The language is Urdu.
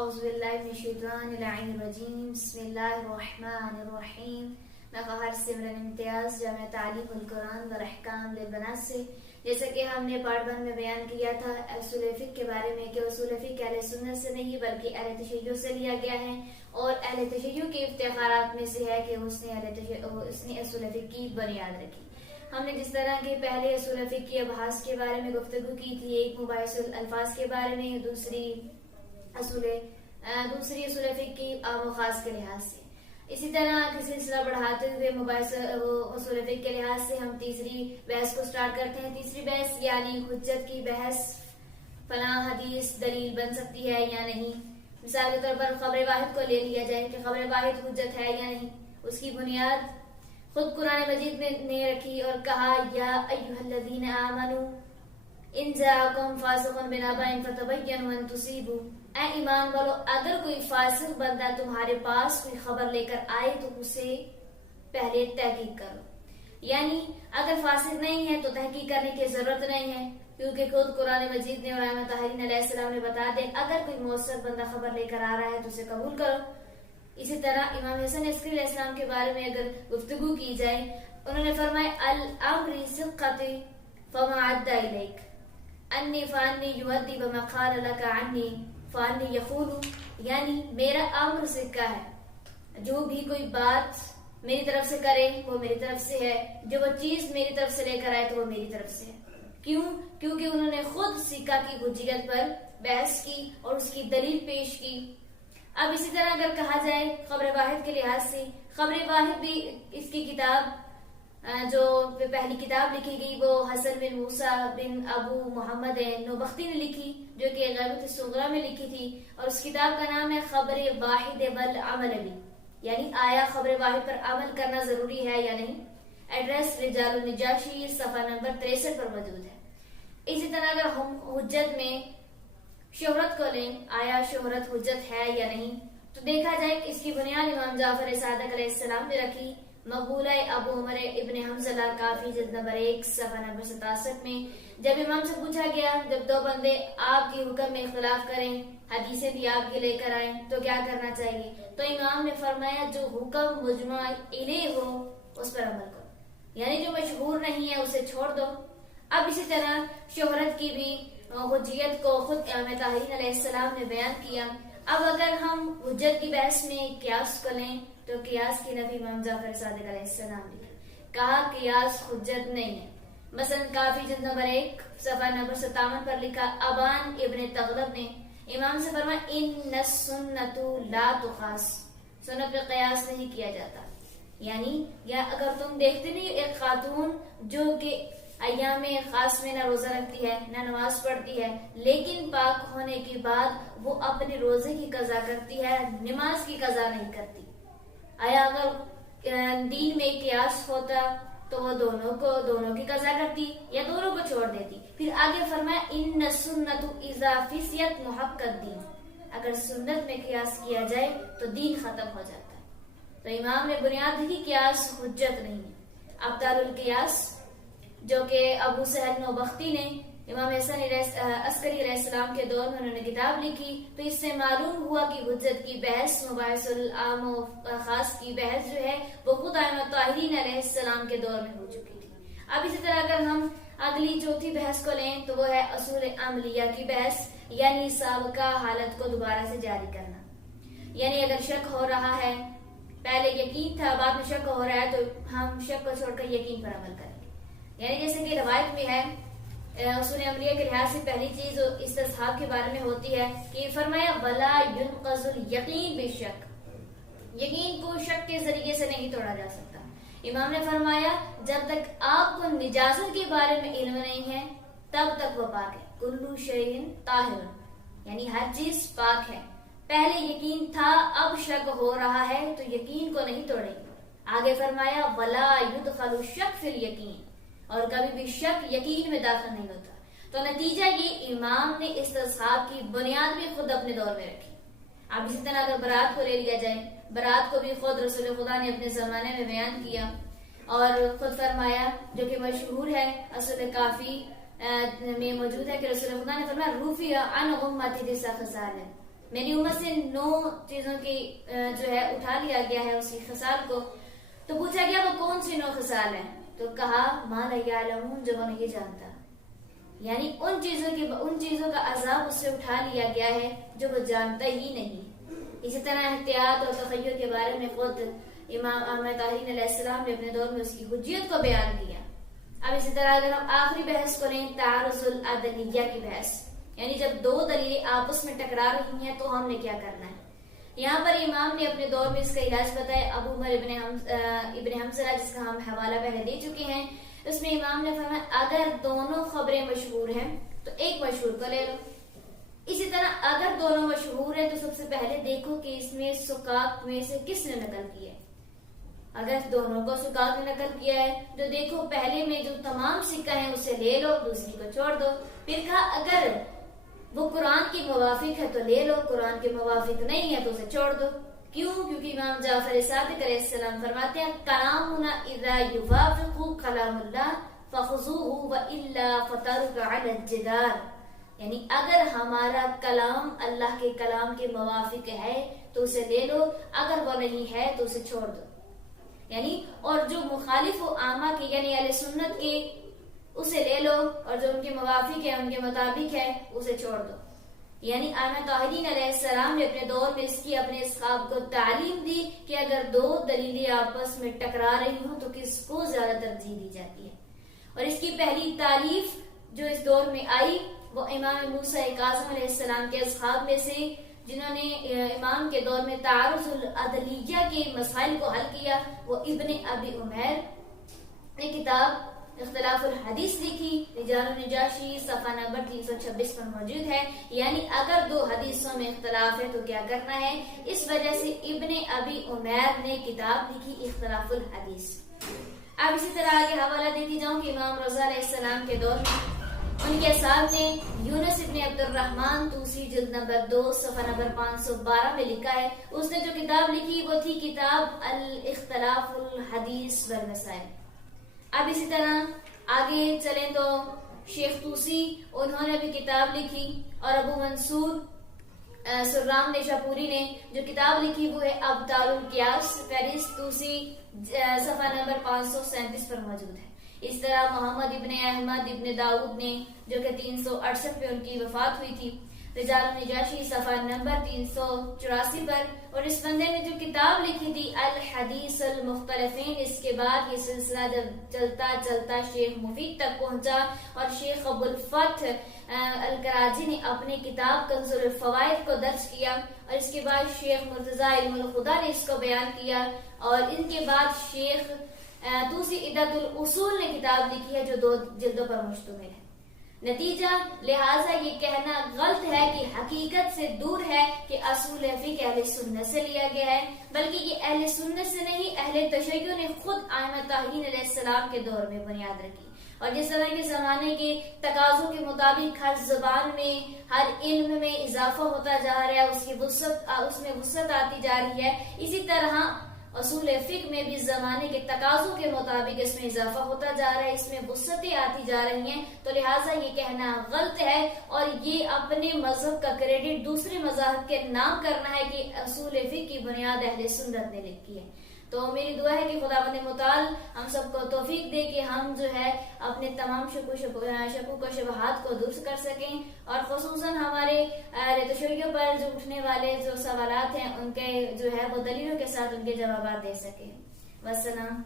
اعوذ باللہ من الشیطان الرجیم بسم اللہ الرحمن الرحیم. میں خواہر سمرن امتیاز جامعہ تعلیم القرآن والاحکام للبنات سے. جیسا کہ ہم نے پارٹ 1 میں بیان کیا تھا اصول فقہ کے بارے میں کہ اصول فقہ اہل سنت سے نہیں بلکہ اہل تشیع سے لیا گیا ہے، اور اہل تشیع کے افتخارات میں سے ہے کہ اس نے اصول فقہ کی بنیاد رکھی. ہم نے جس طرح کے پہلے اصول فقہ کے ابحاث کے بارے میں گفتگو کی تھی، ایک مباحث الفاظ کے بارے میں، دوسری اصول فقہ کی عام و خاص کے لحاظ سے. اسی طرح کا سلسلہ بڑھاتے ہوئے مباحث اصول فقہ کے لحاظ سے ہم تیسری بحث کو سٹارٹ کرتے ہیں. تیسری بحث یعنی حجت کی بحث، فلاں حدیث دلیل بن سکتی ہے یا نہیں. مثال کے طور پر خبر واحد کو لے لیا جائے کہ خبر واحد حجت ہے یا نہیں. اس کی بنیاد خود قرآن مجید نے رکھی اور کہا یا ایھا الذین آمنوا ان جاءکم فاسق بنبأ فتبینوا ان تصیبوا، اے ایمان والو اگر کوئی فاسق بندہ تمہارے پاس کوئی خبر لے کر آئے تو اسے پہلے تحقیق کرو. یعنی اگر فاسق نہیں ہے تو تحقیق کرنے کی ضرورت نہیں ہے، کیونکہ خود قرآن مجید نے اور امام طاہرین علیہ السلام نے بتا دیا اگر کوئی موثق بندہ خبر لے کر آ رہا ہے تو اسے قبول کرو. اسی طرح امام حسن عسکری علیہ السلام کے بارے میں اگر گفتگو کی جائے، انہوں نے فرمایا الامر ثقۃ فما عدى الیک انی فانی یؤدی بما قال لك عنی فانی یقول، یعنی میرا امر سکہ ہے، جو بھی کوئی بات میری طرف سے کرے وہ میری طرف سے ہے، جو وہ چیز میری طرف سے لے کر آئے تو وہ میری طرف سے ہے. کیوں؟ کیونکہ انہوں نے خود سکہ کی حجیت پر بحث کی اور اس کی دلیل پیش کی. اب اسی طرح اگر کہا جائے خبر واحد کے لحاظ سے، خبر واحد بھی اس کی کتاب جو پہلی کتاب لکھی گئی وہ حسن بن موسیٰ بن ابو محمد نوبختی نے لکھی، جو کہ غیبت الصغریٰ میں لکھی تھی، اور اس کتاب کا نام ہے خبر واحد والعمل بھی، یعنی آیا خبر واحد پر عمل کرنا ضروری ہے یا نہیں. ایڈریس رجال النجاشی، صفحہ نمبر 63 پر موجود ہے. اسی طرح اگر ہم حجت میں شہرت کو لیں، آیا شہرت حجت ہے یا نہیں، تو دیکھا جائے کہ اس کی بنیاد امام جعفر صادق علیہ السلام نے رکھی. مقبولہ ابو عمر ابن حنظلہ کافی جلد نمبر 1 صفحہ نمبر 67 میں جب امام سے پوچھا گیا جب دو بندے آپ کی حکم میں اختلاف کریں، حدیثیں بھی آپ کے لے کر آئیں تو کیا کرنا چاہیے، تو امام نے فرمایا جو حکم مجمع الیہ ہو اس پر عمل کرو، یعنی جو مشہور نہیں ہے اسے چھوڑ دو. اب اسی طرح شہرت کی بھی حجیت کو خود امام طاہرین علیہ السلام نے بیان کیا. اب اگر ہم حجت کی بحث میں قیاس کو لیں تو قیاس کی نفی امام جعفر صادق علیہ السلام نے کہا قیاس حجت نہیں ہے. مثلا کافی جلد نمبر 1 صفحہ نمبر 57 پر لکھا ابان ابن تغلب نے امام سے فرمایا ان السنۃ لا تقاس، سنت پہ قیاس نہیں کیا جاتا. یعنی یا اگر تم دیکھتے نہیں ایک خاتون جو کہ ایام خاص میں نہ روزہ رکھتی ہے نہ نماز پڑھتی ہے، لیکن پاک ہونے کے بعد وہ اپنے روزے کی قضا کرتی ہے، نماز کی قضا نہیں کرتی، آیا اگر دین میں قیاس ہوتا تو وہ دونوں کی قضا کرتی یا دونوں کو چھوڑ دیتی. پھر آگے فرمایا ان السنۃ اذا فسیت محق الدین، اگر سنت میں قیاس کیا جائے تو دین ختم ہو جاتا ہے. تو امام نے بنیاد ہی قیاس حجت نہیں ہے. ابطال القیاس جو کہ ابو سہل نوبختی نے امام حسن عسکری علیہ السلام کے دور میں انہوں نے کتاب لکھی، تو اس سے معلوم ہوا کہ حجت کی بحث مباحث العام و خاص کی بحث جو ہے وہ خود امام طاہرین علیہ السلام کے دور میں ہو چکی تھی. اب اسی طرح اگر ہم اگلی چوتھی بحث کو لیں تو وہ ہے اصول عملیہ کی بحث، یعنی سابقہ حالت کو دوبارہ سے جاری کرنا. یعنی اگر شک ہو رہا ہے، پہلے یقین تھا بعد میں شک ہو رہا ہے، تو ہم شک کو چھوڑ کر یقین پر عمل کریں. یعنی جیسے کہ روایت میں ہے اصول عملیہ کے لحاظ سے پہلی چیز استصحاب کے بارے میں ہوتی ہے کہ فرمایا ولا ينقض الیقین بالشک، یقین کو شک کے ذریعے سے نہیں توڑا جا سکتا. امام نے فرمایا جب تک آپ کو نجاست کے بارے میں علم نہیں ہے تب تک وہ پاک ہے. کلو شیء طاہر، یعنی ہر چیز پاک ہے. پہلے یقین تھا اب شک ہو رہا ہے تو یقین کو نہیں توڑے گی. آگے فرمایا ولا يدخل الشک فی الیقین، اور کبھی بھی شک یقین میں داخل نہیں ہوتا. تو نتیجہ یہ امام نے استصحاب کی بنیاد بھی خود اپنے دور میں رکھی. اب اسی طرح اگر برات کو لے لیا جائے، برات کو بھی خود رسول خدا نے اپنے زمانے میں بیان کیا اور خود فرمایا، جو کہ مشہور ہے اصل کافی میں موجود ہے کہ رسول خدا نے فرمایا رفع عن امتی تسع خصال، میری امت سے 9 چیزوں کی جو ہے اٹھا لیا گیا ہے اسی خصال کو. تو پوچھا گیا وہ کون سی 9 خصال ہیں؟ تو کہا ما لا یعلمون، جو وہ نہیں جانتا. یعنی ان چیزوں کا عذاب اس سے اٹھا لیا گیا ہے جو وہ جانتا ہی نہیں. اسی طرح احتیاط اور تخیر کے بارے میں خود امام احمد طاہری علیہ السلام نے اپنے دور میں اس کی حجیت کو بیان کیا. اب اسی طرح اگر ہم آخری بحث کو لیں، تعارض العدلیہ کی بحث، یعنی جب 2 دلیلیں آپس میں ٹکرا رہی ہیں تو ہم نے کیا کرنا ہے. یہاں پر امام نے اپنے دور میں اس کا علاج بتایا. ابو عمر ابن حنظلہ، جس کا ہم حوالہ پہلے دے چکے ہیں، اس میں امام نے فرمایا اگر دونوں خبریں مشہور ہیں تو ایک مشہور کو لے لو. اسی طرح اگر دونوں مشہور ہیں تو سب سے پہلے دیکھو کہ اس میں سکاک میں سے کس نے نقل کیا ہے. اگر دونوں کو سکاک نے نقل کیا ہے تو دیکھو پہلے میں جو تمام سکہ ہیں اسے لے لو، دوسری کو چھوڑ دو. پھر کہا اگر وہ قرآن کی موافق ہے تو لے لو، قرآن کے موافق نہیں ہے تو اسے چھوڑ دو. کیوں؟ کیونکہ امام جعفر صادق علیہ السلام فرماتے ہیں کلامنا اذا یوافق کلام اللہ فخذوه والا فترک علی الجدار. یعنی اگر ہمارا کلام اللہ کے کلام کے موافق ہے تو اسے لے لو، اگر وہ نہیں ہے تو اسے چھوڑ دو. یعنی اور جو مخالف و عامہ کے یعنی اہل سنت کے اسے لے لو، اور جو ان کے موافق ہے ان کے مطابق ہے اسے چھوڑ دو. یعنی احمد طاہری علیہ السلام نے اپنے دور میں اس کی اپنے اصحاب کو تعلیم دی کہ اگر 2 دلیلیں آپس میں ٹکرا رہی ہوں تو کس کو زیادہ ترجیح دی جاتی ہے. اور اس کی پہلی تعلیف جو اس دور میں آئی وہ امام موسیٰ کاظم علیہ السلام کے اصحاب میں سے جنہوں نے امام کے دور میں تعارض العدلیہ کے مسائل کو حل کیا، وہ ابن ابی عمیر نے کتاب اختلاف الحدیث لکھی. رجال النجاشی صفحہ نمبر 326 پر موجود ہے. یعنی اگر 2 حدیثوں میں اختلاف ہے تو کیا کرنا ہے. اس وجہ سے ابن ابی عمیر نے کتاب لکھی اختلاف الحدیث. اب اسی طرح آگے حوالہ دیتی جاؤں کہ امام رضا علیہ السلام کے دور میں ان کے اصحاب نے یونس ابن عبد الرحمن توسی جلد نمبر 2 صفحہ نمبر 512 میں لکھا ہے. اس نے جو کتاب لکھی وہ تھی کتاب الاختلاف الحدیث والمسائل. اب اسی طرح آگے چلیں تو شیخ توسی انہوں نے بھی کتاب لکھی، اور ابو منصور سرام نیشاپوری نے جو کتاب لکھی وہ ہے ابطال القیاس، فہرست توسی صفحہ نمبر 537 پر موجود ہے. اس طرح محمد ابن احمد ابن داؤد نے جو کہ 368 پہ ان کی وفات ہوئی تھی، رجال النجاشی صفحہ نمبر 384 پر. اور اس بندے نے جو کتاب لکھی تھی الحدیث المختلفین، اس کے بعد یہ سلسلہ جب چلتا چلتا شیخ مفید تک پہنچا، اور شیخ ابو الفتح الکراجی نے اپنی کتاب کنز الفوائد کو درج کیا، اور اس کے بعد شیخ مرتضی علم الخدا نے اس کو بیان کیا، اور ان کے بعد شیخ توسی عدت الاصول نے کتاب لکھی ہے جو 2 جلدوں پر مشتمل ہے. نتیجہ لہٰذا یہ کہنا غلط ہے کہ حقیقت سے دور ہے کہ اصول فقہ اہل سنت سے لیا گیا ہے، بلکہ یہ اہل سنت سے نہیں، اہل تشیع نے خود احمد طاہری علیہ السلام کے دور میں بنیاد رکھی. اور جس طرح کے زمانے کے تقاضوں کے مطابق ہر زبان میں ہر علم میں اضافہ ہوتا جا رہا ہے، اس میں وسعت آتی جا رہی ہے، اسی طرح اصول فقہ میں بھی زمانے کے تقاضوں کے مطابق اس میں اضافہ ہوتا جا رہا ہے، اس میں وسعتیں آتی جا رہی ہیں. تو لہٰذا یہ کہنا غلط ہے، اور یہ اپنے مذہب کا کریڈٹ دوسرے مذاہب کے نام کرنا ہے کہ اصول فقہ کی بنیاد اہل سنت نے لکھی ہے. تو میری دعا ہے کہ خداوند متعال ہم سب کو توفیق دے کہ ہم جو ہے اپنے تمام شکوک و شبہات کو دور کر سکیں، اور خصوصاً ہمارے تشیعوں پر جو اٹھنے والے جو سوالات ہیں ان کے جو ہے وہ دلیلوں کے ساتھ ان کے جوابات دے سکیں. والسلام.